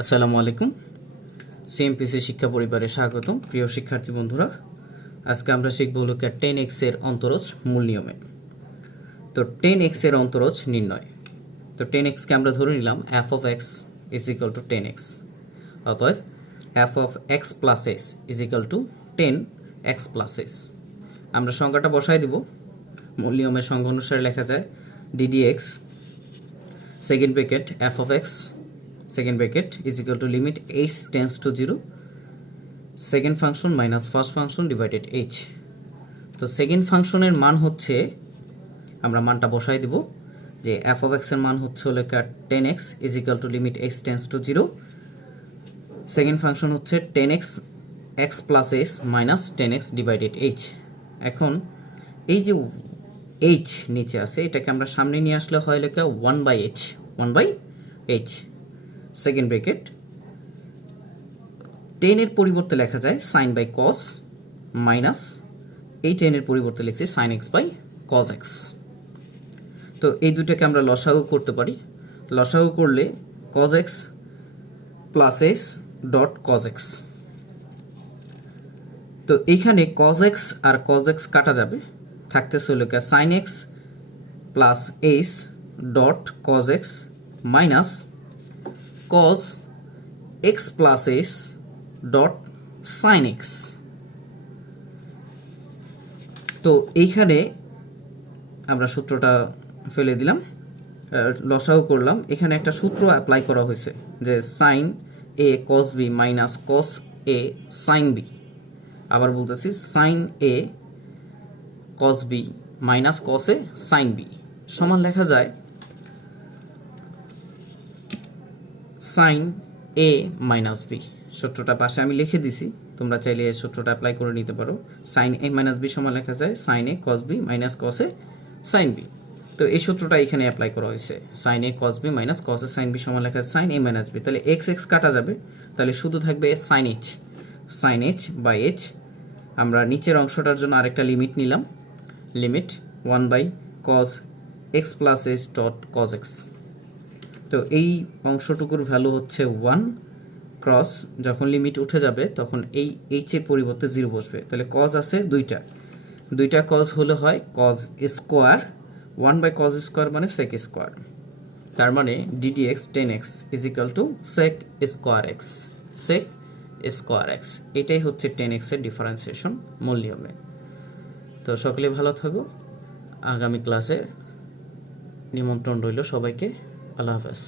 আসসালামু আলাইকুম। CMPC শিক্ষা পরিবারে স্বাগতম। প্রিয় শিক্ষার্থী বন্ধুরা, আজকে আমরা শিখব হলো 10x এর অন্তরজ মূল নিয়মে। তো 10x এর অন্তরজ নির্ণয়। তো 10x কে আমরা ধরে নিলাম f of x is equal to 10x, অতএব f of x plus s is equal to 10x plus s। আমরা সংখ্যাটা বসাই দিব। মূল নিয়মের সংখ্যা অনুসারে লেখা যায় ddx second bracket f of x second bracket is equal to limit h tends to 0 second function minus first function divided h। তো সেকেন্ড ফাংশনের মান হচ্ছে, আমরা মানটা বসাই দিব যে f of x এর মান হচ্ছে হলো 10x is equal to limit h tends to 0, second function হচ্ছে 10x x plus s minus 10x divided h। এখন এই যে h নিচে আছে, এটাকে আমরা সামনে নিয়ে আসলে হয় লেখা 1/h 1/h সেকেন্ড ব্র্যাকেট 10 এর পরিবর্তে লেখা যায় sin বাই cos মাইনাস এই 10 এর পরিবর্তে লিখছি sin x by cos x। তো এই দুটোকে আমরা লসাগু করতে পারি। লসাগু করলে cos x plus s dot cos x। তো এইখানে cos x আর cos x কাটা যাবে, থাকতেছে হলো sin x plus s dot cos x minus cos x plus s dot sin x। তো এইখানে আমরা সূত্রটা ফেলে দিলাম, লসাগু করলাম। এখানে একটা সূত্র অ্যাপ্লাই করা হয়েছে যে sin a cos b minus cos a sin b। আবার বলতেছি sin a cos b minus cos a sin b সমান লেখা যায় sin a মাইনাস b। সূত্রটা পাশে আমি লিখে দিছি, তোমরা চাইলে এই সূত্রটা অ্যাপ্লাই করে নিতে পারো। sin a মাইনাস b সমান লেখা যায় sin a cos b minus cos a sin b। তো এই সূত্রটা এখানে অ্যাপ্লাই করা হয়েছে, sin a cos b minus cos a sin b সমান লেখা sin a মাইনাস b। তাহলে x x কাটা যাবে, তাহলে শুধু থাকবে sin h বাই h। আমরা নিচের অংশটার জন্য আরেকটা লিমিট নিলাম, limit 1/cos x plus h dot cos x। তো এই অংশটুকুর ভ্যালু হচ্ছে 1 ক্রস, যখন লিমিট উঠে যাবে তখন এই h এর পরিবর্তে 0 বসবে। তাহলে cos আছে দুইটা cos হলে হয় cos স্কোয়ার, 1/cos স্কোয়ার মানে sec স্কোয়ার। তার মানে ddx 10x is equal to sec square x। এটাই হচ্ছে 10x এর ডিফারেন্সিয়েশন মূল নিয়মে। তো সকলে ভালো থাকো, আগামী ক্লাসে নিমন্ত্রণ রইল সবাইকে। আল্লাহ হাফেজ।